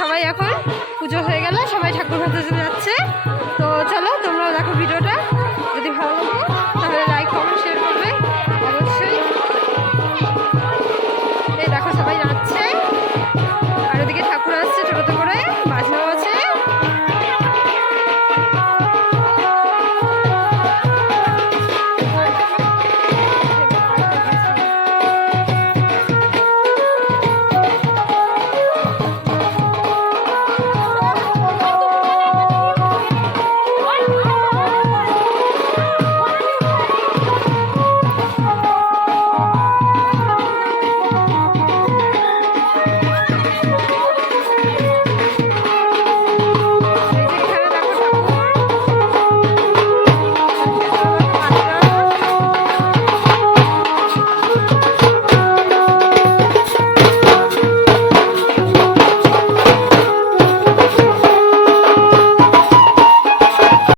সবাই এখন পুজো হয়ে গেল, সবাই ঠাকুর ভাসাতে যাচ্ছে। তো চলো তোমরাও দেখো ভিডিওটা, যদি ভালো লাগে তাহলে লাইক কমেন্ট শেয়ার করবে অবশ্যই। এই দেখো সবাই যাচ্ছে, আর ওদিকে ঠাকুর আসছে টোটোতে করে, বাজনাও আছে।